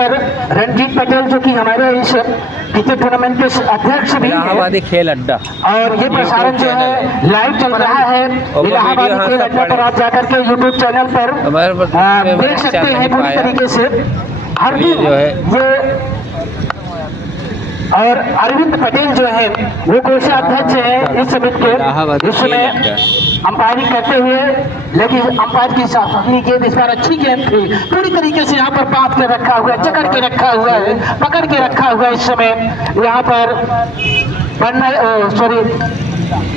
पर रणजीत पटेल जो कि हमारे इस क्रिकेट टूर्नामेंट के अध्यक्ष भी इलाहाबादी खेल अड्डा, और ये प्रसारण जो है लाइव चल रहा है इलाहाबादी खेल अड्डा पर। आप जाकर के यूट्यूब चैनल पर देख सकते हैं पूरी तरीके से हर दिन ये। और अरविंद पटेल जो है वो कोषाध्यक्ष है इस समिति के, इस समय अंपायरिंग करते हुए, लेकिन अंपायर की अपनी गेंद इस बार अच्छी गेंद थी, पूरी तरीके से यहाँ पर बांध के रखा हुआ है, जकड़ के रखा हुआ है, पकड़ के रखा हुआ है। इस समय यहाँ पर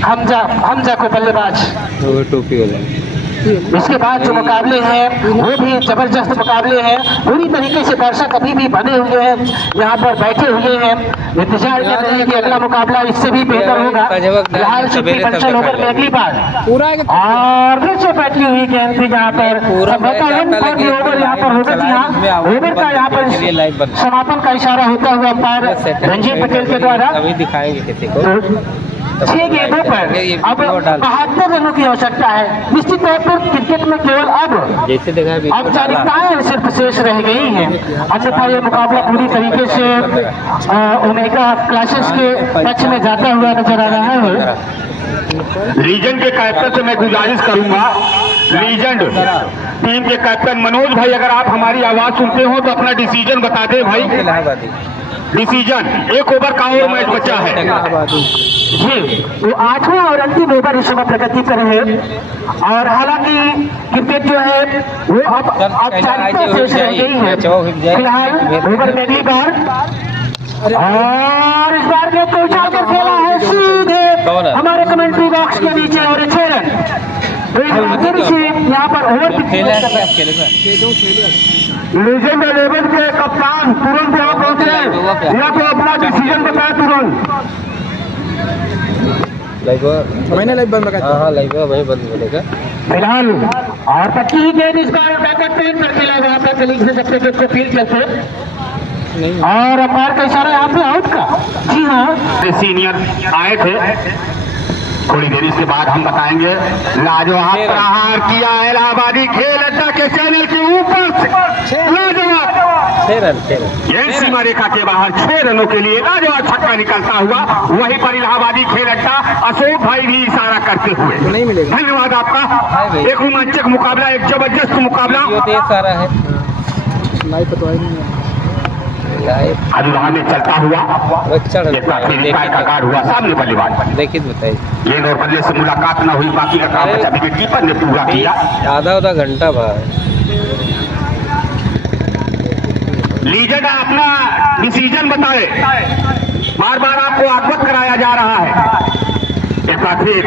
हमजा को बल्लेबाज टोपी वाला। इसके बाद जो मुकाबले हैं वो भी जबरदस्त मुकाबले हैं, पूरी तरीके से दर्शक अभी भी बने हुए हैं, यहाँ पर बैठे हुए हैं, इंतजार कर रहे हैं कि अगला मुकाबला इससे भी बेहतर होगा। फिलहाल पंचल ओवर में अगली बार और नीचे बैठी हुई गेंद थी यहाँ पर ओवर यहाँ पर होगा। जी हाँ, ओवर का यहाँ पर समापन का इशारा होता हुआ अंपायर रणजीत पटेल के द्वारा। अभी दिखाएंगे किसी को 6 गेंदों पर अब 72 रनों की आवश्यकता है। निश्चित तौर पर क्रिकेट में केवल अब औपचारिकताएं सिर्फ शेष रह गई हैं, अन्यथा ये मुकाबला पूरी तरीके से ओमेगा क्लासेस के पक्ष में जाता हुआ नजर आ रहा है। लीजेंड के कैप्टन से मैं गुजारिश करूंगा, लीजेंड टीम के कैप्टन मनोज भाई, अगर आप हमारी आवाज सुनते हो तो अपना डिसीजन बता दें भाई। डिसीजन 1 ओवर का और मैच बचा है जी, वो 8वां और अंतिम ओवर इस समय प्रगति पर है। और हालांकि क्रिकेट जो है वो अब औपचारिकता शेष रह गई है। फिलहाल ओवर में अगली बार और इस बार के तो उछाल कर खेला है सीधे हमारे कमेंट्री बॉक्स के नीचे और 6 रन। यहाँ पर ओवर लीजेंड 11 के कप्तान तुरंत यहाँ पहुंचे, या तो अपना डिसीजन बताए तुरंत। मैंने लाइव बंद रखा। हाँ लाइव वही बंद मिलेगा फिलहाल। और पक्की ही गेंद इस बार बैकअप पेन पर खेला गया था कलीग से सबसे जो फील्ड चलते और अंपायर का इशारा यहाँ पे आउट का। जी हाँ, सीनियर आए थे, थोड़ी देर इसके बाद हम बताएंगे। लाजवाब प्रहार किया इलाहाबादी खेल अड्डा के चैनल के ऊपर से, लाजवाब 6 रन ये सीमा रेखा के बाहर 6 रनों के लिए लाजवाब छक्का निकलता हुआ। वहीं पर इलाहाबादी खेल अड्डा अशोक भाई भी इशारा करते हुए नहीं मिलेगा। धन्यवाद आपका। एक रोमांचक मुकाबला, एक जबरदस्त मुकाबला सारा है अभी वहां में चलता हुआ का कार्ड हुआ सामने बल्लेबाज। देखिए बताइए, गेंद और बल्ले से मुलाकात न हुई, बाकी का काम बचा विकेट कीपर ने पूरा किया। आधा घंटा बाद लीजेंड अपना डिसीजन बताए, बार बार आपको अवगत कराया जा रहा है। एक बार फिर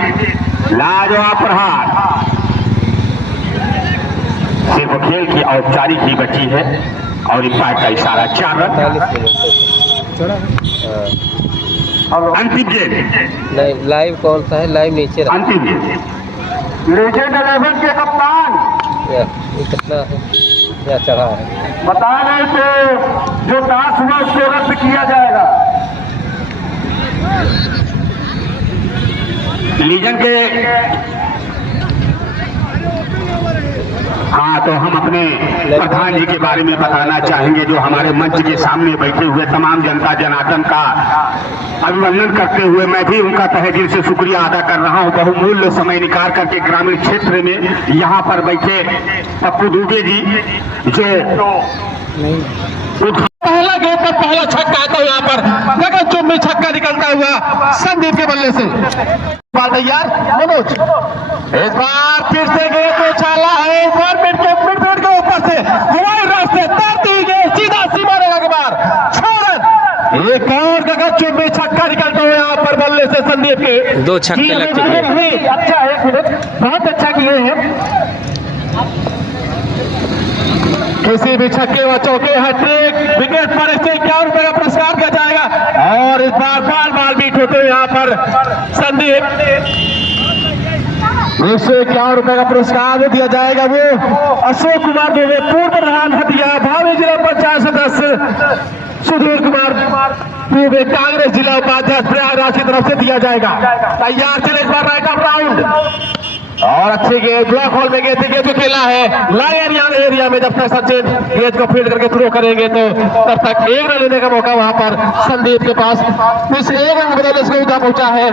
लाजवाब प्रहार, सिर्फ खेल की औपचारिक ही बची है और अंपायर का इशारा 4 रन। अंतिम गेंद नहीं, लाइव कौन सा है? लाइव नीचे अंतिम गेंद लीजेंड 11 के कप्तान कितना है या चढ़ा है बता रहे थे, जो टास्क हुआ उसको रद्द किया जाएगा। लीजेंड के हाँ, तो हम अपने प्रधान जी के बारे में बताना चाहेंगे, जो हमारे मंच के सामने बैठे हुए तमाम जनता जनार्दन का अभिनंदन करते हुए मैं भी उनका तहे दिल से शुक्रिया अदा कर रहा हूं। बहुमूल्य समय निकाल करके ग्रामीण क्षेत्र में यहाँ पर बैठे पप्पू दुबे जी, जो पहला गेंद पर पहला छक्का आता है, यहाँ पर गगन चुम्बी छक्का निकलता हुआ संदीप के बल्ले से। तैयार मनोज, इस बार फिर से गेंद को उछाला है मिड के ऊपर से हवाई रास्ते तैरती हुई गेंद सीधा सीमा रेखा के बाहर 6 रन। एक और गगन चुम्बी छक्का निकलता हुआ यहाँ पर बल्ले से संदीप के 2 छक्के लग चुके हैं। अच्छा, 1 मिनट, बहुत अच्छा किए हैं। किसी भी छक्के व चौके हैट्रिक विकेट पर इससे 51 रुपए का पुरस्कार दिया जाएगा। और इस बार बाल बीट होते हुए यहाँ पर संदीप 151 रुपए का पुरस्कार दिया जाएगा। वो अशोक कुमार दुबे, पूर्व प्रधान हटिया, भावी जिला पंचायत सदस्य सुधीर कुमार दुबे, कांग्रेस जिला उपाध्यक्ष प्रयागराज की तरफ से दिया जाएगा। तैयार चले, इस बार राइट ऑफ राउंड और अच्छी गेंद ब्लॉक होल में गेंद जो खेला है लाइन एरिया में। जब तक सचिन गेंद को फील्ड करके थ्रो करेंगे तो तब तक एक रन लेने का मौका वहां पर संदीप के पास। इस एक रन बदले से उठा पहुंचा है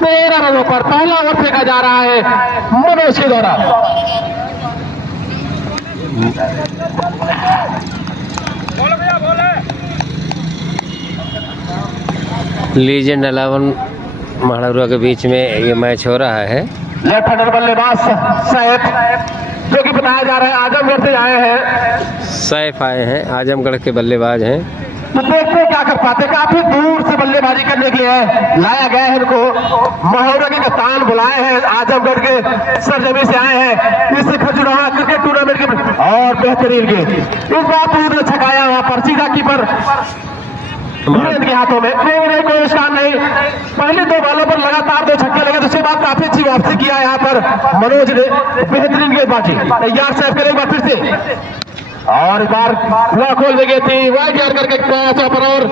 13 रनों पर। पहला ओवर फेंका जा रहा है मनोज के द्वारा। लीजेंड 11 महाड़ौरा के बीच में ये मैच हो रहा है। लेफ्ट हैंडर बल्लेबाज सैफ जो कि बताया जा रहा है आजमगढ़ से आए हैं। सैफ आए हैं, आजमगढ़ के बल्लेबाज हैं। तो देखते क्या कर पाते, काफी दूर से बल्लेबाजी करने के लिए लाया गया है इनको। महोरा के कप्तान बुलाए हैं, आजमगढ़ के सरजमी से आए हैं इस खजुराहो क्रिकेट टूर्नामेंट के। और बेहतरीन गेंद इस बार पूर्ण छकाया वहां पर सीधा कीपर के हाथों में। कोई निशान नहीं। पहले 2 बॉलों पर लगातार 2 छक्के लगे, दूसरी बात काफी अच्छी वापसी किया यहाँ पर मनोज ने। बेहतरीन गेंदबाजी तैयार से करेगा फिर से। और इस बार ब्लॉक होल में गई थी वाइड यार करके पर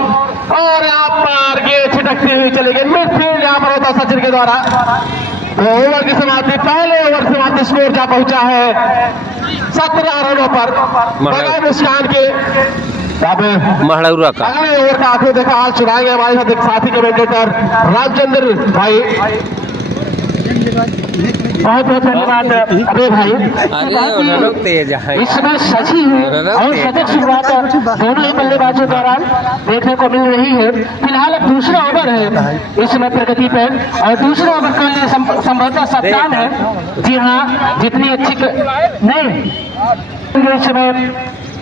और यहाँ पर गेंद छिटकती हुई चली गई मिडफील्ड। यहाँ पर होता सचिन के द्वारा। तो ओवर की समाप्ति, पहले ओवर की समाप्ति स्कोर जा पहुंचा है 17 रनों पर बगैर निशान के। महाड़ौरा का अगले ओवर का आखिरी देखा हाल चुराएंगे हमारे साथ एक साथी कमेंटेटर रामचंद्र भाई। बहुत बहुत धन्यवाद अबे भाई। इसमें सची है और शतक शुरुआत दोनों ही बल्लेबाजों द्वारा देखने को मिल रही है। फिलहाल अब दूसरा ओवर है इसमें प्रगति पर और दूसरा ओवर के लिए संभवतः सप्ताह है। जी हाँ, जितनी अच्छी नहीं इसमें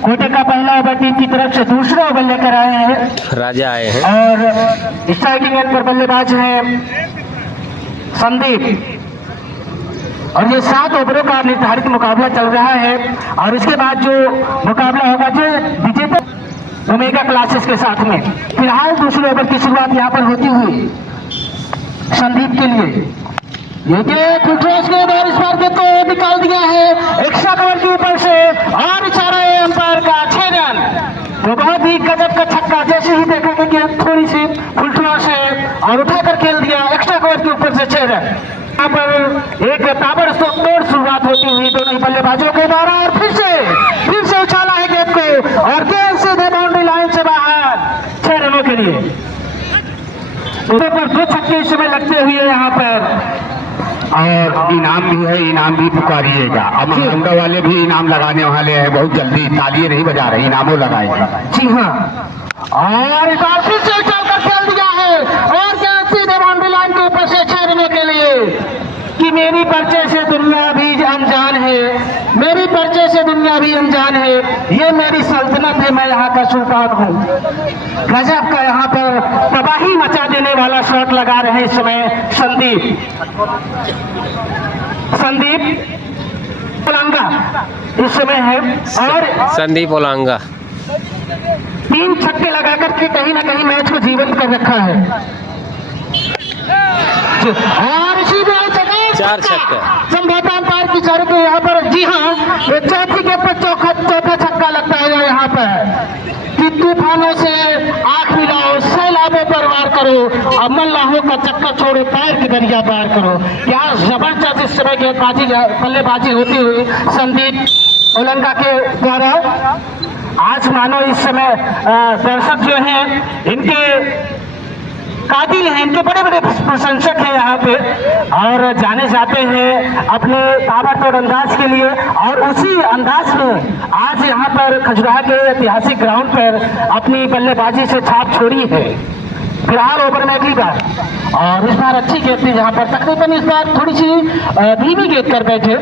कोटे का पहला ओवर टीम की तरफ से दूसरा ओवर लेकर आए हैं राजा आए हैं और स्ट्राइकिंग एंड पर बल्लेबाज हैं संदीप। और ये 7 ओवरों का निर्धारित मुकाबला चल रहा है और इसके बाद जो मुकाबला होगा जो विजेता ओमेगा क्लासेस के साथ में। फिलहाल दूसरे ओवर की शुरुआत यहाँ पर होती हुई संदीप के लिए। ये इस बार के तो निकाल दिया है एक्स्ट्रा कवर के ऊपर से और इशारा है अंपायर का 6 रन। तो बहुत ही गजब का छक्का, जैसे ही देखा कि थोड़ी सी फुलटुआ से और उठाकर खेल दिया एक्स्ट्रा कवर के ऊपर से 6 रन। यहाँ पर एक ताबड़तोड़ शुरुआत होती हुई दोनों बल्लेबाजों के द्वारा और फिर से उछाला है गेंद को और गेंद सीधे बाउंड्री लाइन से बाहर 6 रनों के लिए। पर 2 छक्के इस समय लगते हुए यहाँ पर और इनाम भी है, इनाम भी पुकारिएगा। अब महंगा वाले भी इनाम लगाने वाले हैं बहुत जल्दी, तालियां नहीं बजा रहे, इनामों लगाएगा। जी हाँ, और इस बार फिर से उछालकर खेल दिया है और क्या सीधे बाउंड्री लाइन के ऊपर से 6 रनों के लिए। कि मेरी परिचय से दुनिया भी अनजान है, मेरी परिचय से दुनिया भी अनजान है, ये मेरी सल्तनत है, मैं यहाँ का सुल्तान हूँ। गजब का यहाँ पर तबाही मचा देने वाला शॉट लगा रहे हैं इस समय संदीप ओलांगा इस समय है और संदीप ओलांगा 3 छक्के लगाकर के कहीं ना कहीं मैच को जीवंत कर रखा है। और इसी में 4 छक्के संभवतः अंपायर की चारों के यहाँ पर। जी हाँ, चौथी के पर चौथा छक्का लगता है यहाँ पर कि तूफानों से आंख मिलाओ, सैलाबों पर वार करो, अमल्लाहों का चक्का छोड़ो, पैर की दरिया पार करो। क्या जबरदस्त इस समय गेंदबाजी बल्लेबाजी होती हुई संदीप ओलंगा के द्वारा। आज मानो इस समय दर्शक जो हैं इनके काबिल हैं, इनके बड़े बड़े प्रशंसक हैं यहाँ पे और जाने जाते हैं अपने ताबड़तोड़ अंदाज के लिए। और उसी अंदाज में आज यहाँ पर खजुराहो के ऐतिहासिक ग्राउंड पर अपनी बल्लेबाजी से छाप छोड़ी है। फिलहाल ओवर में अगली बार और इस बार अच्छी गेंद थी जहाँ पर तकरीबन इस बार थोड़ी सी धीमी गेंद कर बैठे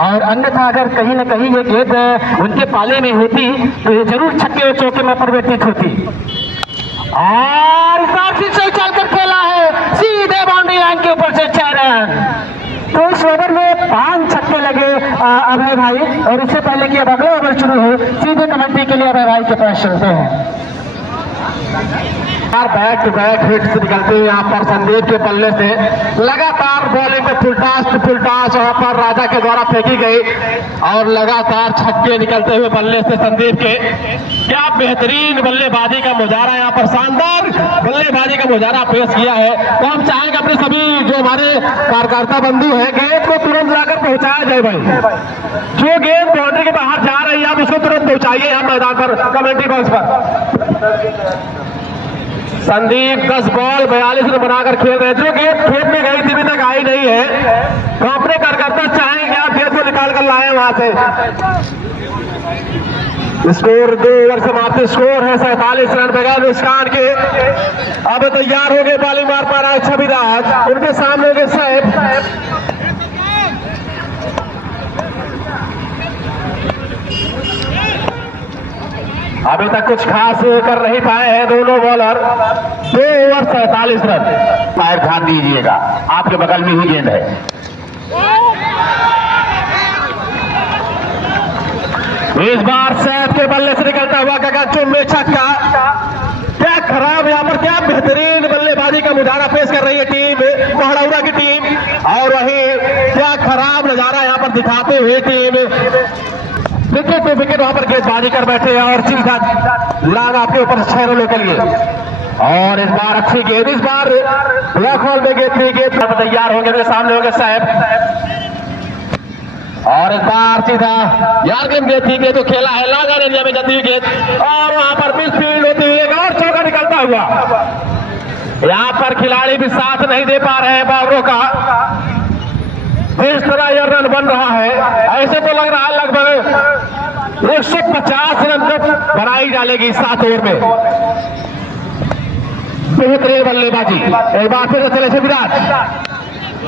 और अन्यथा अगर कहीं न कहीं ये गेंद उनके पाले में होती तो ये जरूर छक्के और चौके में परिवर्तित होती। और इस बार फिर से उछालकर खेला है सीधे बाउंड्री लाइन के ऊपर से 6 रन। तो इस ओवर में 5 छक्के लगे अभय भाई। और इससे पहले कि अब अगला ओवर शुरू हो सीधे कमेंट्री के लिए अभय भाई के पास चलते हैं। बैक टू बैक हिट्स निकलते हैं यहाँ पर संदीप के बल्ले से। लगातार बॉलिंग में फुल टॉस यहाँ पर राजा के द्वारा फेंकी गई और लगातार छक्के निकलते हुए बल्ले से संदीप के। क्या बेहतरीन बल्लेबाजी का मुजाहरा, यहाँ पर शानदार बल्लेबाजी का मुजाहरा पेश किया है। तो हम चाहेंगे अपने सभी जो हमारे कार्यकर्ता बंधु हैं, गेंद को तुरंत लाकर पहुंचाया जाए भाई। जो गेंद बाउंड्री के बाहर जा रही है आप उसको तुरंत पहुंचाइए यहाँ मैदान पर, कमेंट्री बॉक्स पर। संदीप 10 बॉल 42 रन बनाकर खेल रहे हैं। जो गेंद खेत में गई थी अभी तक आई नहीं है, तो अपने कार्यकर्ता चाहेंगे आप गेंद को निकाल कर लाए वहां से। स्कोर 2 ओवर समाप्त, स्कोर है 47 रन बगैर नुकसान के। अब तैयार हो गए, बॉलिंग मार पा रहा है छविराज, उनके सामने हो गए सैफ। अभी तक कुछ खास कर नहीं पाए हैं दोनों बॉलर। 2 over 47 run. पैर ध्यान दीजिएगा, आपके बगल में ही गेंद है। इस बार सैफ के बल्ले से निकलता हुआ गगनचुंबी में छक्का। क्या खराब यहाँ पर, क्या बेहतरीन बल्लेबाजी का मुजाहरा पेश कर रही है टीम महाड़ौरा की टीम, और वहीं क्या खराब नजारा यहाँ पर दिखाते हुए टीम विकेट पे विकेट वहां पर गेंदबाजी कर बैठे हैं और सीधा लाग आपके ऊपर 6 रनों के लिए। और इस बार अच्छी गेंद, इस बार ब्लॉक हॉल में गेंद तैयार होंगे, मेरे सामने होंगे साहब। और इस बार सीधा यार गेंद गेंद तो खेला है लागा एरिया में जाती हुई गेंद, और वहां पर मिस फील्ड होती हुई एक और चौका निकलता हुआ। यहाँ पर खिलाड़ी भी साथ नहीं दे पा रहे हैं बॉलरों का। इस तरह यह रन बन रहा है, ऐसे तो लग रहा है लगभग 150 रन तक बनाई डालेगी 7 ओवर में। बेहतरीन बल्लेबाजी, एक बार फिर चले से विराट,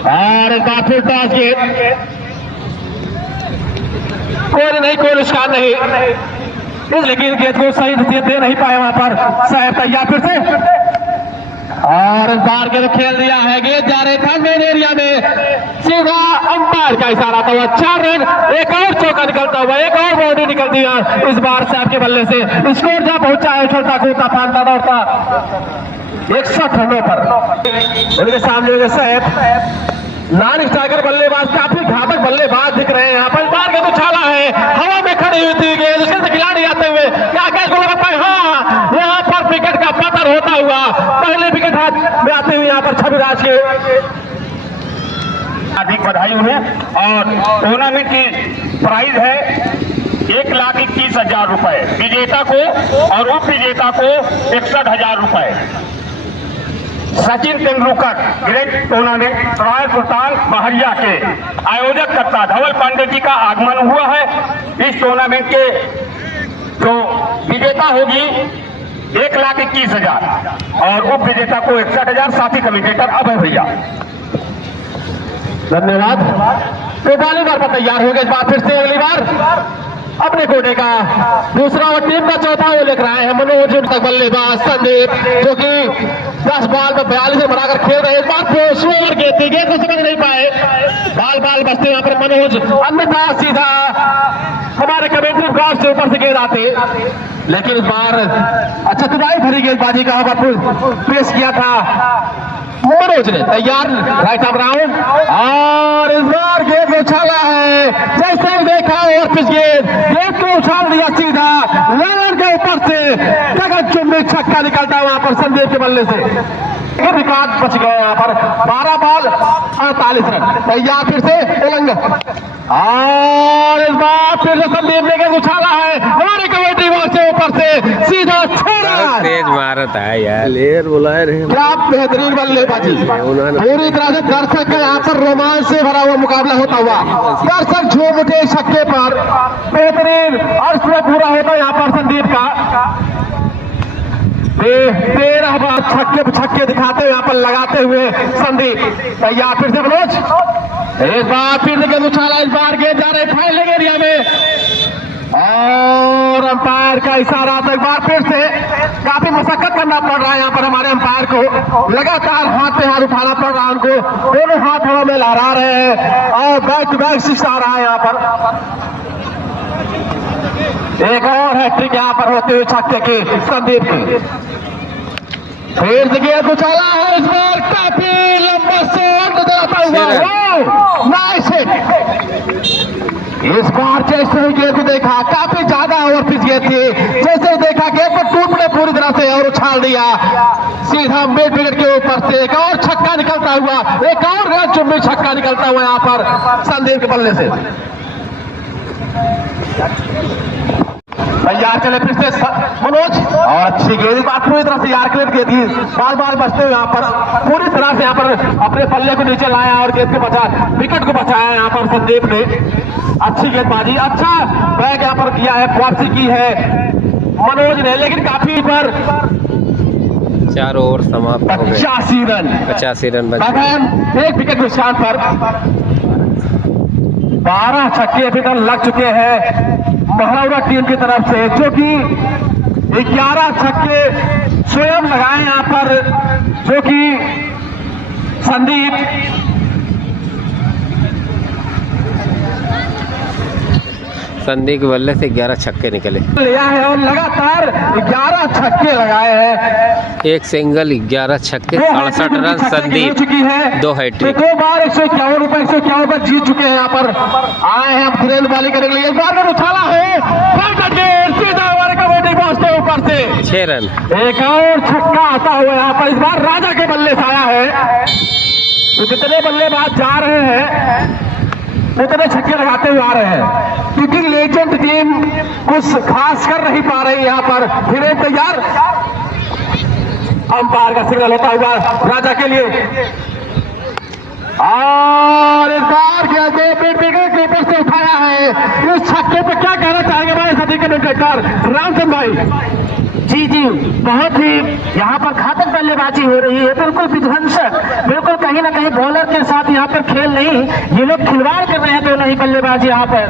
और एक बार फिर टॉस गेंद, कोई नुकसान नहीं, लेकिन गेंद को सही दे नहीं पाए वहां पर साहब। तैयार फिर से, और इस बार के खेल दिया है, गेंद जा रहे था मेन एरिया में, सीधा अंपायर का इशारा था हुआ 4 रन। एक और चौका निकलता हुआ, एक और बाउंड्री निकल दिया इस बार साहब के बल्ले से। स्कोर जहां पहुंचा है, छोटा कूदता फांदता दौड़ता 61 रनों पर। उनके सामने साहब नॉन स्ट्राइकर बल्लेबाज, काफी घातक बल्लेबाज दिख रहे हैं यहाँ पर। बार का तो छाला है, हवा में खड़ी हुई थी गेंद, उसके खिलाड़ी आते हुए क्या कैच को लगाता है। हाँ, यहाँ पर विकेट का पतन होता हुआ पहले विकेट हाथ में आते हुए यहाँ पर छविराज के अधिक बधाई उन्हें। और टूर्नामेंट की प्राइज है 1,21,000 रुपए विजेता को, और उप विजेता को 61,000 रुपए। Sachin Tendulkar great tournament royal Sultan Bahria के आयोजक करता धवल पांडे जी का आगमन हुआ है। इस टूर्नामेंट के जो विजेता होगी 1,21,000 और उप विजेता को 61,000। साथी कमेंटेटर अभय भैया, धन्यवाद। तो बॉलिंग पर तैयार हो गए, इस बार फिर से अगली बार अपने कोटे का दूसरा और टीम का चौथा ओवर लेकर आए हैं मनोज तक बल्लेबाज संदीप, जो कि 10 बॉल में 42 रन बनाकर खेल रहे हैं। इस बार स्लोअर गेंद थी, गेंद को समझ नहीं पाए, बाल बचते यहाँ पर मनोज, अन्यथा सीधा हमारे कमेंट्री बॉक्स से ऊपर से गेंद आते। लेकिन इस बार अच्छा तुराई भरी गेंदबाजी का पेश किया था मनोज ने। तैयार राइट आर्म राउंड, और इस बार गेंद उछाला है, जैसे ही देखा और पिच गेंद को उछाल दिया सीधा ललन के ऊपर से, गगनचुंबी छक्का निकलता है वहां पर संदीप के बल्ले से। रिकॉर्ड बच गए यहाँ पर 12 बॉल 48 रन। तैयार फिर से उलंग, और इस बार फिर से संदीप ने गेंद उछाला है हमारे कमेटी बॉक्स से ऊपर से सीधा तेज मारत है यार, लेयर बुलाए रहे। क्या बेहतरीन बल्लेबाजी, पूरी तरह से दर्शक का यहाँ पर रोमांच से भरा हुआ मुकाबला होता हुआ, दर्शक झूम उठे छक्के पर, बेहतरीन और पूरा होता यहाँ पर संदीप का 13 बार छक्के दिखाते हुए यहाँ पर लगाते हुए संदीप। तैयार फिर से मनोज, एक बार फिर से गेंद उछाला, इस बार गेंद जा रहे फाइनल एरिया में, और अंपायर का इशारा था। एक बार फिर से काफी मशक्कत करना पड़ रहा है यहाँ पर हमारे अंपायर को, लगातार हाथ पे हाथ उठाना पड़ रहा है उनको, दोनों हाथ हवा में लहरा रहे हैं, और बैक टू बैक 6 आ रहा है यहाँ पर। एक और हैट्रिक यहाँ पर होते हुए छक्के की संदीप की। फिर से गेंद उछाला है, इस बार काफी लंबा शॉट जाता हुआ, नाइस हिट। इस बार जैसे ही गेंद को देखा काफी ज्यादा ओवर पिच गेंद थी, जैसे देखा गेंद को टूटने पूरी तरह से और उछाल दिया सीधा मिड विकेट के ऊपर से। एक और छक्का निकलता हुआ, एक और रन चुम्बी छक्का निकलता हुआ यहाँ पर संदीप के बल्ले से। तैयार चले फिर से मनोज, और अच्छी गेंद बात पूरी तरह से यार क्लियर की थी, बार बार बचते हुए यहाँ पर पूरी तरह से यहाँ पर अपने पल्ले को नीचे लाया और गेंद को बचा, विकेट को बचाया यहाँ पर संदीप ने। अच्छी गेंदबाजी, अच्छा बैग यहाँ पर किया है, वापसी की है मनोज ने, लेकिन काफी पर 4 ओवर समाप्त हो गए, 85 रन 85 रन बचे। एक विकेट के नुकसान पर 12 छक्के अभी तक लग चुके हैं महाराणा टीम की तरफ से, जो कि 11 छक्के स्वयं लगाए यहाँ पर, जो कि संदीप के बल्ले से 11 छक्के निकले, लिया है और लगातार 11 छक्के लगाए हैं। एक सिंगल 11 छक्के 67 रन संदीप, चुकी है 2 हैट्रिक। 2 बार 151 रुपए 151 पर जीत चुके हैं। यहाँ पर आए हैं हम गेंदबाजी करने के लिए, एक बार उछाला है, सीधा हमारे कबड्डी पहुंचते ऊपर से 6 रन। एक और छक्का आता हुआ यहाँ पर, इस बार राजा के बल्ले से आया है। तो कितने बल्लेबाज जा रहे हैं उतने छक्के लगाते हुए आ रहे हैं, क्योंकि लेजेंड टीम कुछ खास कर नहीं पा रही यहाँ पर। फिर एक तैयार, अंपायर का सिग्नल होता हुआ राजा के लिए, और इस बार विकेट कीपर से उठाया है। इस छक्के पर क्या कहना चाहेंगे भाई सभी के डायरेक्टर रामचंद्र भाई? जी जी, बहुत ही यहाँ पर घातक बल्लेबाजी हो रही है, बिल्कुल विध्वंसक, बिल्कुल कहीं ना कहीं बॉलर के साथ यहाँ पर खेल नहीं, ये लोग खिलवाड़ कर रहे हैं दोनों ही बल्लेबाजी यहाँ पर।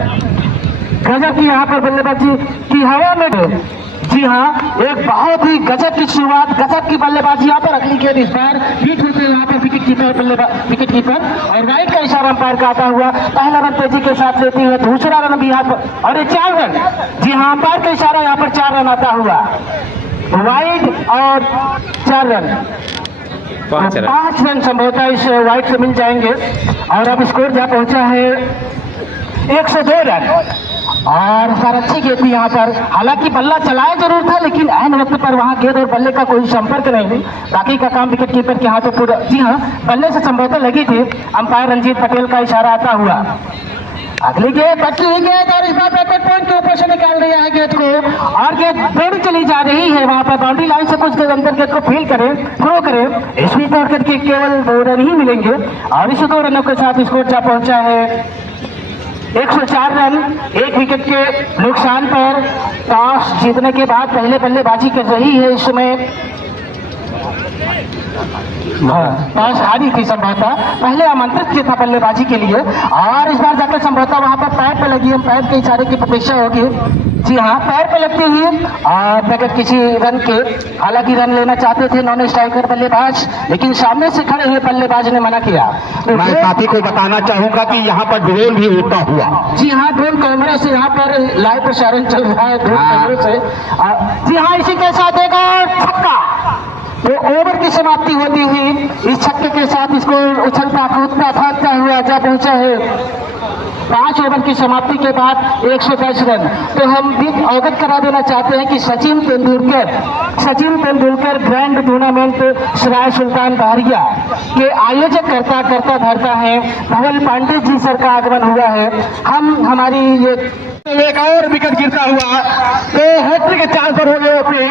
गजब की यहाँ पर बल्लेबाजी की हवा में, जी हाँ, एक बहुत ही गजब की शुरुआत, गजब की बल्लेबाजी यहाँ पर। अगली गेंद इस बार हिट होते हुए यहाँ पर विकेट कीपर और राइट का इशारा अंपायर का आता हुआ, पहला रन तेजी के साथ लेती है, दूसरा रन भी यहाँ पर, और 4 रन, जी हाँ, अंपायर का इशारा यहाँ पर 4 रन आता हुआ, वाइड और 4 रन, 5 रन संभवतः इस वाइड से मिल जाएंगे। और अब स्कोर जहाँ पहुंचा है 102 रन, और सर अच्छी गेंद थी यहाँ पर, हालांकि बल्ला चलाया जरूर था, लेकिन ऐन वक्त पर वहाँ गेंद और बल्ले का कोई संपर्क नहीं, बाकी का काम विकेट कीपर के हाथों पूरा, जी हाँ, बल्ले से संभवतः लगी थी। अंपायर रंजीत पटेल का इशारा आता हुआ, अगली गेंद पटकी हुई गेंद, और इस बार बैकवर्ड पॉइंट के ऊपर से निकाल दिया है गेंद को, और गेंद दौड़ी चली जा रही है वहां पर बाउंड्री लाइन से कुछ देर अंदर गेंद को फील करें, थ्रो करें, इसमें तौर करके केवल 2 रन ही मिलेंगे, और इस 2 रनों के साथ स्कोर जा पहुंचा है 104 रन, 1 विकेट के नुकसान पर। टॉस जीतने के बाद पहले बल्लेबाजी कर रही है इस समय, टॉस हारी थी संभवतः, पहले आमंत्रित किया था बल्लेबाजी के लिए, और इस बार जाकर संभवतः वहां पर पैर पे लगी, पैर के इशारे की प्रतीक्षा होगी, जी हाँ, पैर पे लगती ही और बगैर किसी रन के, हालांकि रन लेना चाहते थे नॉन स्ट्राइकर बल्लेबाज, लेकिन सामने से खड़े हुए बल्लेबाज ने मना किया। तो मैं साथी को बताना चाहूंगा कि यहाँ पर ड्रोन भी उड़ता हुआ, जी हाँ, ड्रोन कैमरा से यहाँ पर लाइव प्रसारण चल रहा है ड्रोन कैमरे से, जी हाँ, इसी के साथ एक और छक्का, तो ओवर की समाप्ति होती हुई इस छक्के के साथ स्कोर उछलता कूदता भागता हुआ जा पहुंचा है 5 ओवर की समाप्ति के बाद 110 रन। तो हम भी अवगत करा देना चाहते हैं कि सचिन तेंदुलकर ग्रैंड टूर्नामेंट सराय सुल्तान बहरिया के आयोजक करता धरता है धवल पांडे जी सर का आगमन हुआ है। हम हमारी ये एक और विकेट गिरता हुआ, तो हैट्रिक के चांस पर हो गए ओपी,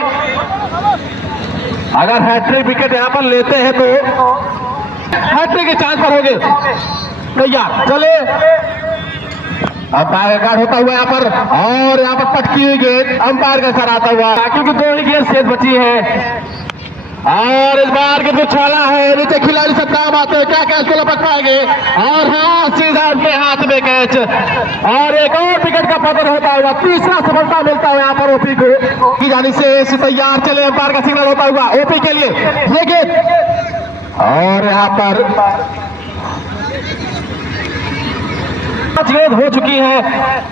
अगर हैट्रिक विकेट यहाँ पर लेते हैं तो हैट्रिक के चांस पर हो गए। तैयार चले, अंपायर का होता हुआ यहाँ पर, और यहाँ पर पटकी हुई गेंद, अंपायर का सर आता हुआ, क्योंकि 2 ही गेंद शेष बची है, और इस बार के उछाला है, नीचे खिलाड़ी सब काम आते हैं, क्या कैच को लपक पाएंगे, और हाँ, सीधा उनके हाथ में कैच, और एक और विकेट का पतन होता हुआ, तीसरा सफलता मिलता है यहाँ पर ओपी को की जानी से। तैयार चले, अंपायर का सिग्नल होता हुआ ओपी के लिए, ये गेंद, और यहाँ पर गेंद हो चुकी है,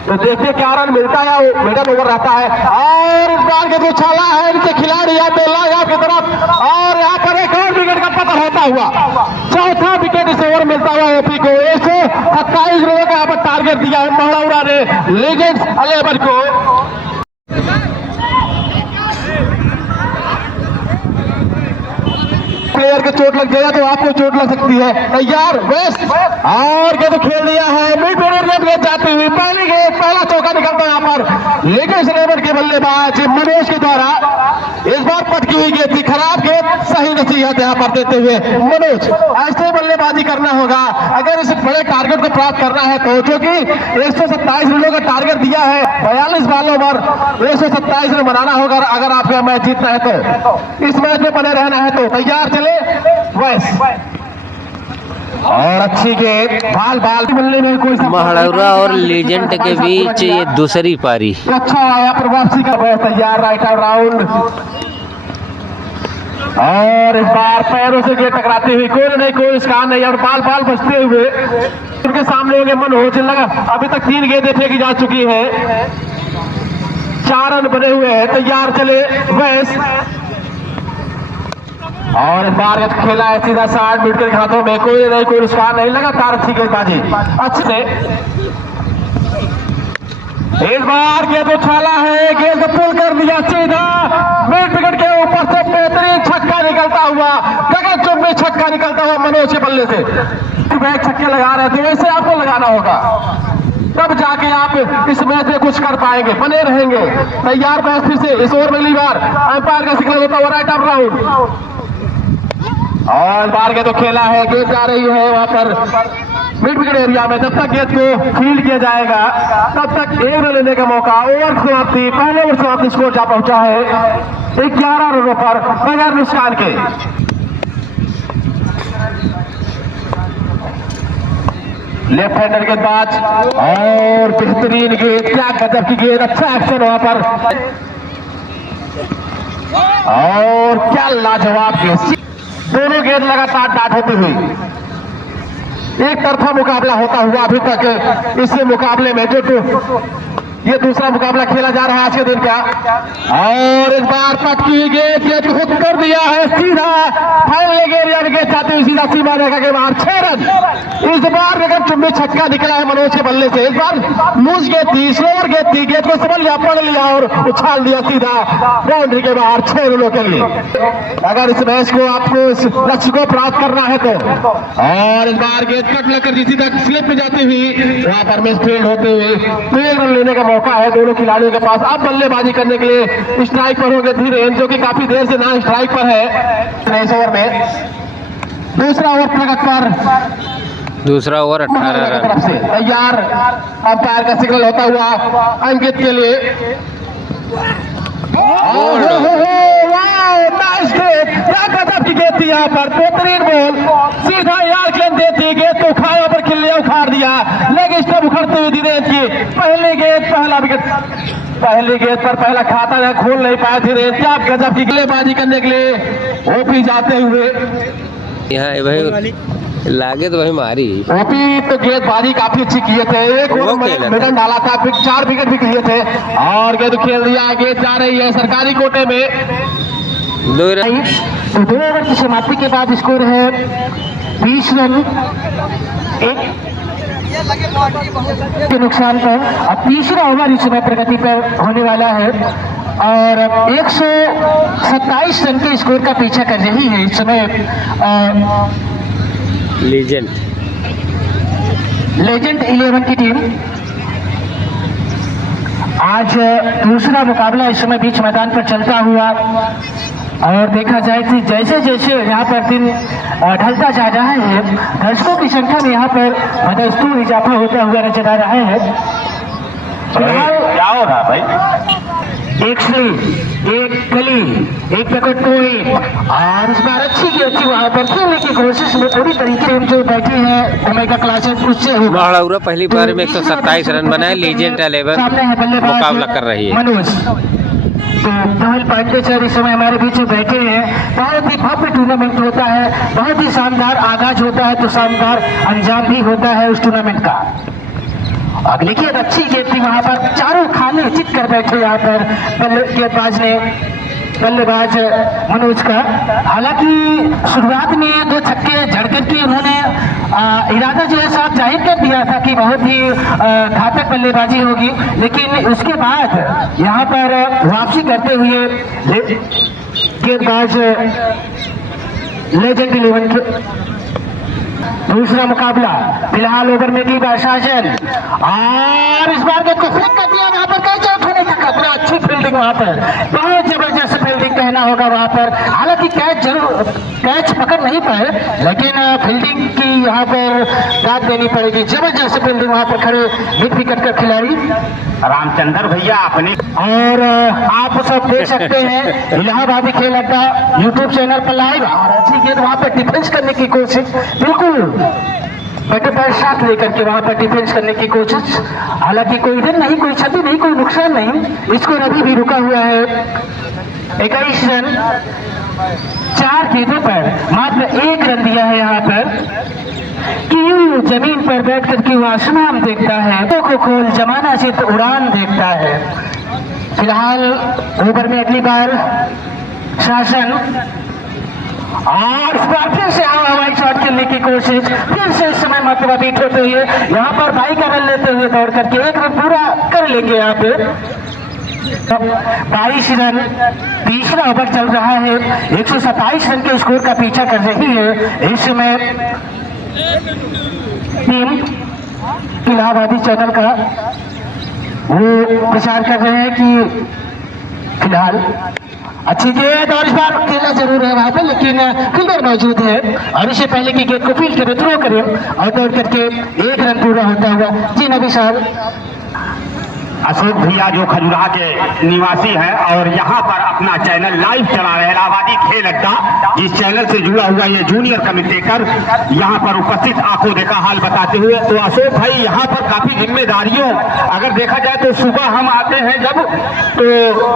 तो देखिए क्या रन मिलता है, मिडल ओवर रहता है, और इस बार के जो छाला है नीचे खिलाड़ी या बेला यहाँ की तरफ, और यहाँ निकलता हुआ चौथा विकेट इस ओवर मिलता हुआ ओपी को। 127 रनों का यहाँ पर टारगेट दिया है महाउरा ने लीजेंड्स 11 को। प्लेयर के चोट लग जाएगा तो आपको चोट लग सकती है। तैयार वेस्ट और गेंद खेल दिया है मिड विकेट गेंद जाती हुई पहली गेंद पहला चौका निकलता है यहाँ पर लेकिन लेबर के बल्लेबाज मनोज के द्वारा इस बार पटकी हुई गेंद थी खराब गेंद सही नसीहत यहाँ पर देते हुए मनोज ऐसे बल्लेबाजी करना होगा अगर इस बड़े टारगेट को प्राप्त करना है तो क्योंकि 127 रनों का टारगेट दिया है 42 बॉलों पर 127 रन बनाना होगा अगर आपका मैच जीतना है तो इस मैच में बने रहना है तो तैयार चले वैस और अच्छी गेंद बाल मिलने में कोई महाड़ौरा और लीजेंड के बीच ये दूसरी पारी। अच्छा आया पर वापसी का बहुत तैयार राइट आउट राउंड और इस बार पैरों से गेंद टकराती हुई कोई नहीं कोई इसका नहीं और बाल बचते हुए उनके सामने होंगे मन हो चलने लगा। अभी तक 3 गेंदें फेंकी जा चुकी है 4 रन बने हुए हैं तैयार चले वैस और इस बार खेला है सीधा 60 मिनट के हाथों में कोई नहीं कोई नुकसान नहीं लगातार अच्छी गेंदबाजी अच्छे से इस बार गेंद उछाला है गेंद को पुल कर दिया सीधा मिड विकेट के ऊपर से बेहतरीन छक्का निकलता हुआ गगन चुंबी छक्का निकलता हुआ मनोज के बल्ले से छक्के लगा रहे थे वैसे आपको लगाना होगा तब जाके आप इस मैच में कुछ कर पाएंगे बने रहेंगे। तैयार मैच फिर से इस ओवर पहली बार अंपायर का सिग्नल होता हुआ राइट आउट राउंड और बार के तो खेला है गेंद जा रही है वहां पर मिड विकेट एरिया में जब तक गेंद को फील्ड किया जाएगा तब तक 1 रन लेने का मौका ओवर समाप्ति पहले ओवर समाप्ति स्कोर जा पहुंचा है 11 रनों पर बगैर नुकसान के। लेफ्ट हैंडर के बाद और बेहतरीन गेंद क्या गजब की गेंद अच्छा एक्शन वहां पर और क्या लाजवाब गेंद दोनों गेंद लगातार डाट होती हुई एक तरफा मुकाबला होता हुआ अभी तक इस मुकाबले में जो ये दूसरा मुकाबला खेला जा रहा है आज के दिन का और इस बार पटकी गेंद खुद कर दिया है सीधा फाइनल गेंद चाहते हुए सीधा सीमा रेखा के बाहर 6 रन। इस बार गगन चुंबी छक्का निकला है मनोज के बल्ले से। इस बार लूज गेंद थी स्लोअर गेंद थी गेंद को समझ लिया पढ़ लिया और उछाल दिया सीधा बाउंड्री के बाहर 6 रनों के लिए। अगर इस मैच को आपको इस लक्ष्य को प्राप्त करना है तो और इस बार गेंद कट लगकर सीधा स्लिप में जाती हुई वहां पर मिस फील्ड होते हुए 3 रन लेने का मौका है दोनों खिलाड़ियों के पास। अब बल्लेबाजी करने के लिए स्ट्राइक पर होंगे धीरेन्द्र जो कि काफी देर से ना स्ट्राइक पर है इस ओवर में। दूसरा ओवर प्रगत पर दूसरा ओवर 18 रन तरफ से तैयार अंपायर का सिग्नल होता हुआ अंकित के लिए की गेंद थी यहाँ पर बेहतरीन बॉल सीधा यार गेंद देती गेंद तो उखाड़ा पर खिल्लिया उखाड़ दिया लेकिन स्टंप उखड़ते हुए धीरेन्द्र की पहली गेंद पहला विकेट पहली गेंद पर पहला खाता है खोल नहीं पाया धीरेन्द्र क्या गजब की गेंदबाजी करने के लिए ओपी जाते हुए यहाँ भाई लागे तो भाई मारी ओपी तो गेंदबाजी काफी अच्छी किए थे एक मैदान डाला था फिर 4 विकेट भी किए थे और गेंद खेल दिया गेंद जा रही है सरकारी कोटे में 2 रन। तो 2 ओवर की समाप्ति के बाद स्कोर है 20 रन के नुकसान पर। अब तीसरा ओवर इस समय प्रगति पर होने वाला है और 127 रन के स्कोर का पीछा कर रही है इस समय लीजेंड 11 की टीम। आज दूसरा मुकाबला इस समय बीच मैदान पर चलता हुआ और देखा जाए कि जैसे जैसे यहाँ पर दिन ढलता जा रहा है दर्शकों की संख्या में यहाँ पर बदस्तूर इजाफा होता हुआ नजर आ रहा है। क्या हो रहा भाई एक स्ली एक गली एक विकेट कोई और इस बार अच्छी गेंद वहां पर खेलने की कोशिश में पूरी तरीके से जो बैठी है ओमेगा क्लासेस उससे होगा। महाड़ौरा पहली बार में 127 रन बनाए लीजेंड 11 मुकाबला कर रही है। मनोज तो धवल पांडे सर इस समय हमारे बीच में बैठे हैं। बहुत ही भव्य टूर्नामेंट होता है बहुत ही शानदार आगाज होता है तो शानदार अंजाम भी होता है उस टूर्नामेंट का। अब देखिए अच्छी गेंद थी वहां पर चारों खाने चित कर बैठे यहाँ पर गेंदबाज ने बल्लेबाज मनोज का। हालांकि शुरुआत में 2 छक्के जड़ करके उन्होंने इरादा जो है साफ जाहिर कर दिया था कि बहुत ही घातक बल्लेबाजी होगी, लेकिन उसके बाद यहाँ पर वापसी करते हुए गेंदबाज लेजेंड 11 के दूसरा मुकाबला फिलहाल ओवर में की शासन और इस बार को फ्लिक कर दिया। वहां पर कैच आउट होने का खतरा, अच्छी फील्डिंग वहां पर, बहुत जबरदस्त फील्डिंग कहना होगा वहां पर। हालांकि कैच पकड़ नहीं पाए, लेकिन फील्डिंग की यहाँ पर दाद देनी पड़ेगी। जबरदस्त फील्डिंग वहां पर खड़े मिड विकेट का खिलाड़ी रामचंद्र भैया अपने। और आप सब देख सकते हैं इलाहाबादी खेल अड्डा यूट्यूब चैनल पर लाइव, और अच्छी गेंद वहां पर डिफेंस करने की कोशिश, बिल्कुल पैर साथ लेकर के वहां पर डिफेंस करने की कोशिश। हालांकि कोई इधर नहीं, कोई क्षति नहीं, कोई नुकसान नहीं। स्कोर अभी भी रुका हुआ है 21 रन 4 गेंदों पर, मात्र 1 रन दिया है यहाँ पर। कि यूं जमीन पर बैठ करके वो आसमान देखता है, तो को खोल जमाना से तो उड़ान देखता है। फिलहाल ओवर में अगली बार शासन और इस बार फिर से हवाई शॉट खेलने की कोशिश, फिर से इस समय मतलब बीट होते हुए यहाँ पर भाई का रन लेते हुए दौड़ करके 1 रन पूरा कर लेंगे यहाँ पे। 22 रन, तीसरा ओवर चल रहा है, 127 रन के स्कोर का पीछा कर रही है इस समय टीम। इलाहाबादी चैनल का वो प्रचार कर रहे हैं कि फिलहाल अच्छी गेंद, और इस बार खेला जरूर है वहां पर, लेकिन फील्डर मौजूद है और इससे पहले की गेंद को फील्ड करें, थ्रो करें और दौड़ करके 1 रन पूरा होता हुआ। जी नबी साहब। अशोक भैया जो खजुराह के निवासी हैं और यहाँ पर अपना चैनल लाइव चला रहे हैं, इलाहाबादी खेल अड्डा, जिस चैनल से जुड़ा हुआ ये जूनियर कमेंटेटर यहाँ पर उपस्थित आंखों देखा हाल बताते हुए। तो अशोक भाई यहाँ पर काफी जिम्मेदारियों, अगर देखा जाए तो सुबह हम आते हैं जब तो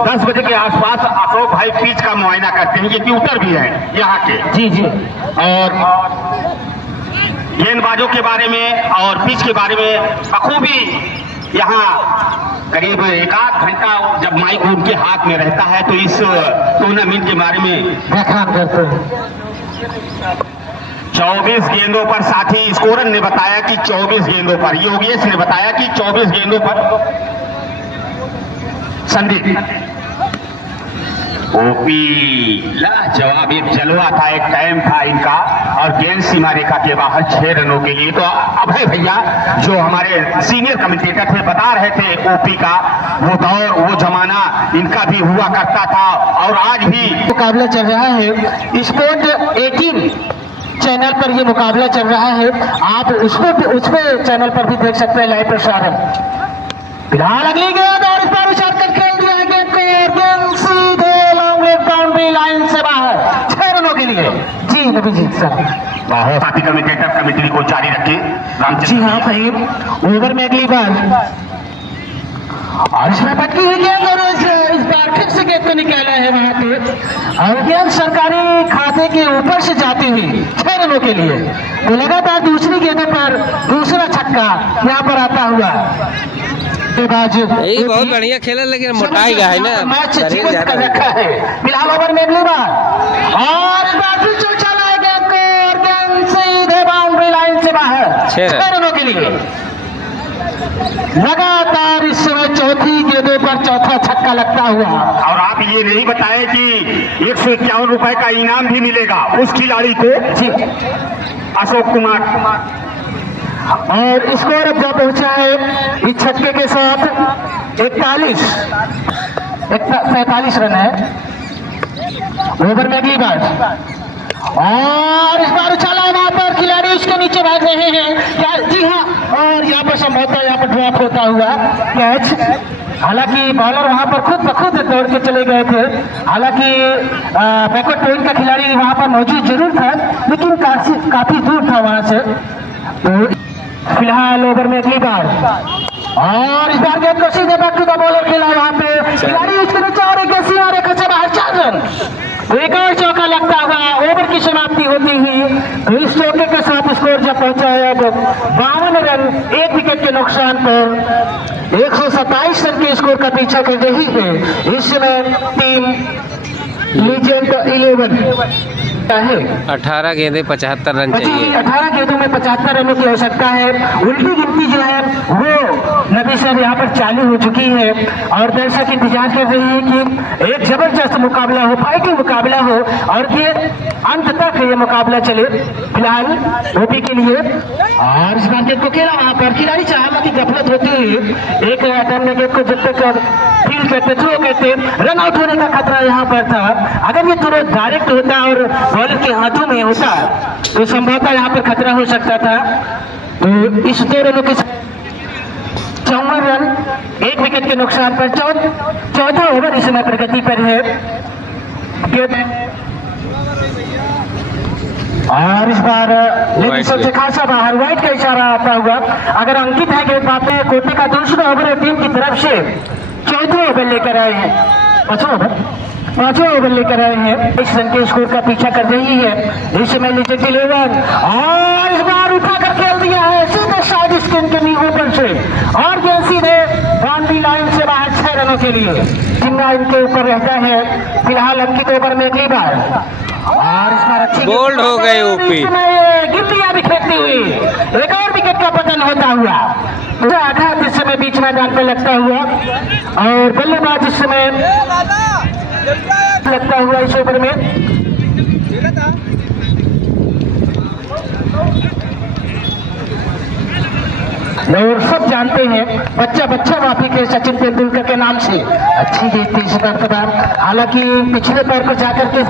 10 बजे के आसपास अशोक भाई पिच का मुआयना करते हैं, ये ट्यूटर भी है यहाँ के। जी जी। और गेंदबाजों के बारे में और पिच के बारे में बखूबी यहाँ करीब 1-8 घंटा जब माइक उनके हाथ में रहता है तो इस टूर्नामेंट के बारे में व्याख्यान करते हैं। 24 गेंदों पर साथी स्कोरर ने बताया कि 24 गेंदों पर, योगेश ने बताया कि 24 गेंदों पर संदीप ओपी लाजवाब एक जलवा था, एक टाइम था इनका, और गेंद सीमा रेखा के बाहर 6 रनों के लिए। तो अभय भैया जो हमारे सीनियर कमेंटेटर थे बता रहे थे ओपी का वो दौर, वो जमाना इनका भी हुआ करता था और आज भी मुकाबला चल रहा है। स्पोर्ट 18 चैनल पर ये मुकाबला चल रहा है, आप उसपे चैनल पर भी देख सकते हैं लाइव प्रसारण। फिलहाल अगली गेंद और इस बार उछाल कर खेल दिया है गेंद को, गेंद सीधे लॉन्ग लेग बाउंड्री लाइन से बाहर 6 रनों के लिए। जी नबी जी सर। साथी कमेंटेटर कमेंट्री को जारी रखे। जी हाँ भाई, ओवर में अगली बार और इसमें भटकी हुई गेंद और इस बार फिर से गेंद को निकाला है वहां पे और गेंद सरकारी खाते के ऊपर से जाती हुई 6 रनों के लिए। तो लगातार दूसरी गेंदों पर दूसरा छक्का यहाँ पर आता हुआ। यही बहुत बढ़िया खेला, लेकिन मोटाई का है ना, मैच जीवित कर रखा है। फिलहाल ओवर में अगली बार और इस बार फिर से उछाला है गेंद को और गेंद सीधे बाउंड्री लाइन से बाहर 6 रनों के लिए। लगातार इस समय चौथी गेंदों पर चौथा छक्का लगता हुआ। और आप ये नहीं बताए कि 151 रुपए का इनाम भी मिलेगा उस खिलाड़ी को। जी अशोक कुमार। और स्कोर अब जब पहुंचा है इस छक्के के साथ 47 रन है। ओवर में अगली बार और इस बार उछाला वहां पर खिलाड़ी उसके नीचे भाग रहे हैं क्या? जी हाँ, और यहाँ पर संभवतः यहाँ पर ड्रॉप होता हुआ कैच। हालांकि बॉलर वहां पर खुद ब खुद दौड़ के चले गए थे। हालांकि बैकवर्ड पॉइंट का खिलाड़ी वहां पर मौजूद जरूर था, लेकिन काफी दूर था वहां से। तो फिलहाल ओवर में अगली बार और इस बार गेंद को सीधे बैक टू द बॉलर खेला वहां पे खिलाड़ी उसके नीचे और एक सीमा रेखा से बाहर 4 रन। एक और चौका लगता हुआ ओवर की समाप्ति होती हुई। तो इस चौके के साथ स्कोर जब पहुंचा है 52 रन 1 विकेट के नुकसान पर 127 रन के स्कोर का पीछा कर रही है इस समय टीम लीजेंड 11 है। 18 गेंदे 75 रन चाहिए। 18 गेंदों में 75 रनों की आवश्यकता है। उल्टी गिनती जो है वो नबी सर यहाँ पर चालू हो चुकी है और दर्शक इंतजार कर रहे हैं कि एक जबरदस्त मुकाबला हो, फाइटिंग मुकाबला हो और ये अंत तक ये मुकाबला चले। फिलहाल ओपी के लिए और इस गेंद को खेला वहाँ पर खिलाड़ी चाहता की गफलत होती है। एक टर्न गेंद को जब तक फील्ड करते थ्रो करते रन आउट होने का खतरा यहाँ पर था। अगर ये थ्रो डायरेक्ट होता और बॉलर के हाथों में होता तो संभवतः यहाँ पर खतरा हो सकता था। तो इस 2 रनों के 54 रन 1 विकेट के नुकसान पर 14 ओवर इस समय प्रगति पर है। और इस बार लेकिन सबसे खासा बाहर वाइट का इशारा आता हुआ। अगर अंकित है गेंदबाज कोटे का दूसरा ओवर टीम की तरफ से 14 ओवर लेकर आए हैं, 5वां ओवर लेकर आए हैं। इस रन के स्कोर का पीछा कर रही है इस समय लीजेंड 11 और इस बार उठा कर खेल दिया है सीधे साइड स्क्रीन के ऊपर से और गेंद सीधे बाउंड्री लाइन से बाहर 6 रनों के लिए जिंगा इनके ऊपर रहता है। फिलहाल अंकित ओवर में अगली बार और इस बार अच्छी बोल्ड हो गए ओपी। गिल्लियां बिखरती हुई एक और विकेट का पतन होता हुआ आघात इस समय बीच मैदान पर लगता हुआ और बल्लेबाज इस समय लगता हुआ इस ओवर में। और सब जानते हैं बच्चा माफी के सचिन तेंदुलकर के नाम से अच्छी गेंद थी इस बार पर। हालांकि पिछले पैर को जाकर के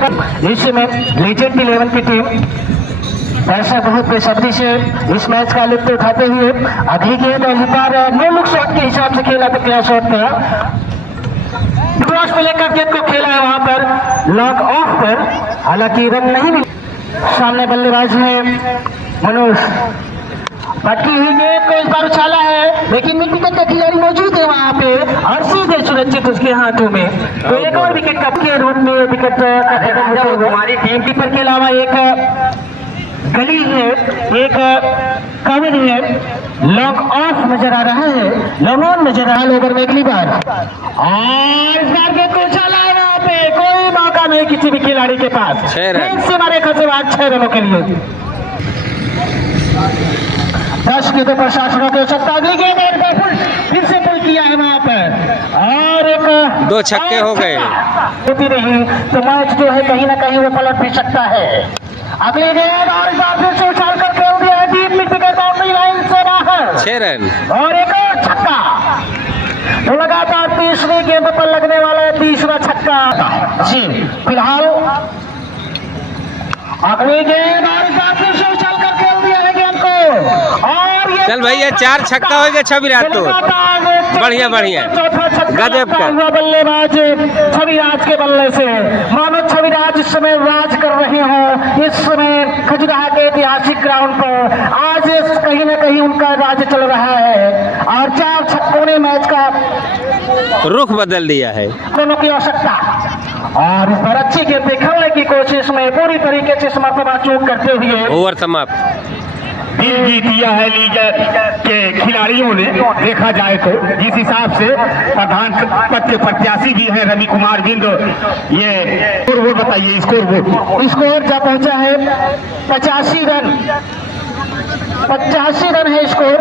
इस समय लीजेंड 11 की टीम ऐसा बहुत बेसब्री से इस मैच का लुत्फ उठाते हुए अगली गेंद और इस बार नो लुक शॉट के हिसाब से खेला तो क्या शॉट था। क्रॉस पे लेकर गेंद को खेला है वहां पर लॉक ऑफ पर, हालांकि रन नहीं मिला। सामने बल्लेबाज है मनोज, पटकी हुई गेंद को इस बार उछाला है लेकिन मिड विकेट का खिलाड़ी मौजूद है वहां पे और सीधे सुरक्षित उसके हाथों में। तो एक और विकेट का के रूप में विकेट हमारी टीम कीपर के अलावा एक गली है, एक कवर है, लॉक ऑफ नजर आ रहा है, लॉन्ग ऑन नजर आ रहा है ओवर में अगली बार और इस बार गेंद को उछाला है वहां पे कोई मौका नहीं किसी भी खिलाड़ी के पास। 6 रन से मारे खसे 6 रनों के लिए 10 गेंदों पर 60 रनों की आवश्यकता। अगली गेंद एक बार फिर से पुल किया है वहां पर और एक 2 छक्के हो गए। होती रही तो मैच जो है कहीं ना कहीं वो पलट भी सकता है। अगली गेंद और इस बार फिर से उछाल कर खेल दिया है deep mid wicket boundary line से बाहर 6 रन और एक और छक्का। तो लगातार 30वीं गेंद पर लगने वाला है 30वां छक्का जी। फिलहाल अगली गेंद और इस बार फिर से उछाल कर खेल दिया है गेंद को और ये चल भैया 4 छक्का हो गया 6 विराट। तो बढ़िया गजब का बल्लेबाज छविराज के बल्ले से मानो छविराज इस समय राज कर रहे हो इस समय खजुराहो के ऐतिहासिक ग्राउंड पर। आज कहीं ना कहीं उनका राज चल रहा है और 4 छक्कों ने मैच का रुख बदल दिया है। दोनों की आवश्यकता और इस बार अच्छी गेंद खेलने की कोशिश में पूरी तरीके से समर्थन चूक करते हुए ओवर समाप्त। दिल जीत लिया है लीजेंड के खिलाड़ियों ने। देखा जाए तो जिस हिसाब से प्रधान पद के प्रत्याशी भी हैं रवि कुमार बिंद, ये स्कोर बताइए स्कोर जा पहुंचा है 85 रन 85 रन है स्कोर।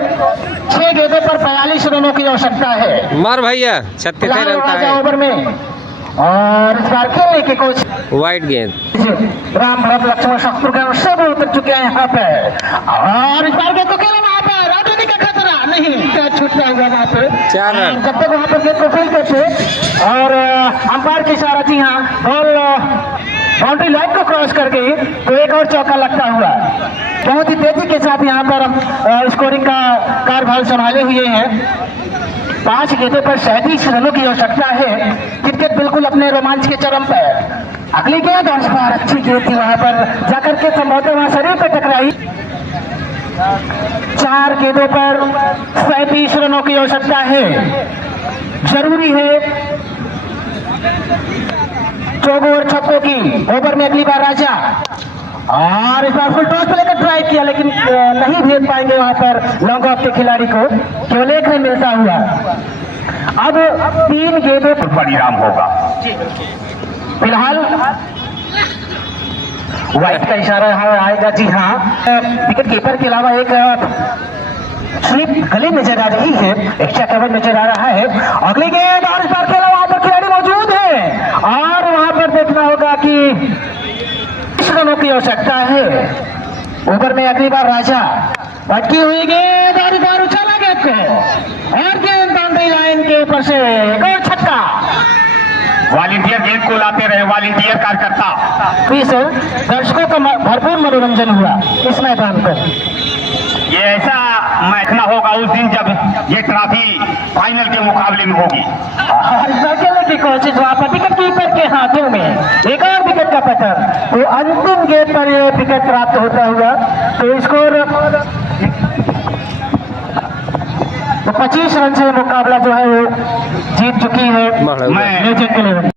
6 गेंदों पर 42 रनों की आवश्यकता है। मार भैया 36 रन का है ओवर में और इस बार खेलने की कोशिश वाइट गेंद राम भरत लक्ष्मण शत्रुघ्न सब उतर चुके हैं यहाँ पे और इस बार गेंद को खेला वहाँ पर आउट होने का खतरा नहीं, कैच छूटता हुआ वहाँ पे 4 रन। जब तक वहाँ पर गेंद को फील करते और अंपायर की इशारा जी हाँ बॉल बाउंड्री लाइन को क्रॉस कर गई तो एक और चौका लगता हुआ। बहुत ही तेजी के साथ यहाँ पर हम स्कोरिंग का कार्यभार संभाले हुए हैं। 5 गेंदों पर 37 रनों की आवश्यकता है। क्रिकेट बिल्कुल अपने रोमांच के चरम पर। अगली गेंद और इस बार अच्छी गेंद थी वहां पर जाकर के संभवतः वहां शरीर पे टकराई। 4 गेंदों पर 37 रनों की आवश्यकता है। जरूरी है 4 ओवर छक्कों की। ओवर में अगली बार राजा और इस बार फुल टॉस पे लेकर ट्राई किया लेकिन नहीं भेज पाएंगे वहां पर लॉन्ग ऑफ के खिलाड़ी को, केवल 1 रन मिलता हुआ। अब 3 गेंदों पर परिणाम होगा। फिलहाल वाइट का इशारा यहाँ आएगा। जी हाँ, विकेट कीपर के अलावा एक स्लिप गली नजर आ रही है, एक्स्ट्रा कवर नजर आ रहा है। अगली गेंद और इस बार के अलावा वहां पर खिलाड़ी मौजूद है और वहां पर देखना होगा कि किस रनों की आवश्यकता है। ओवर में अगली बार राजा भटकी हुई गेंद और इस बार उछाला गेंद को और गेंद बाउंड्री लाइन के ऊपर से एक और छक्का। वॉलंटियर गेंद को लाते रहे, वॉलंटियर कार्यकर्ता। प्लीज सर, दर्शकों का भरपूर मनोरंजन हुआ इस मैदान पर। ये ऐसा मैच ना होगा उस दिन जब ये ट्रॉफी फाइनल के मुकाबले में होगी। अकेले की कोशिश वहां पर विकेट कीपर के हाथों में, एक और विकेट का पतन, तो अंतिम गेंद पर ये विकेट प्राप्त होता हुआ तो स्कोर 25 रन से मुकाबला जो है वो जीत चुकी है महाराज। लेजेंड 11।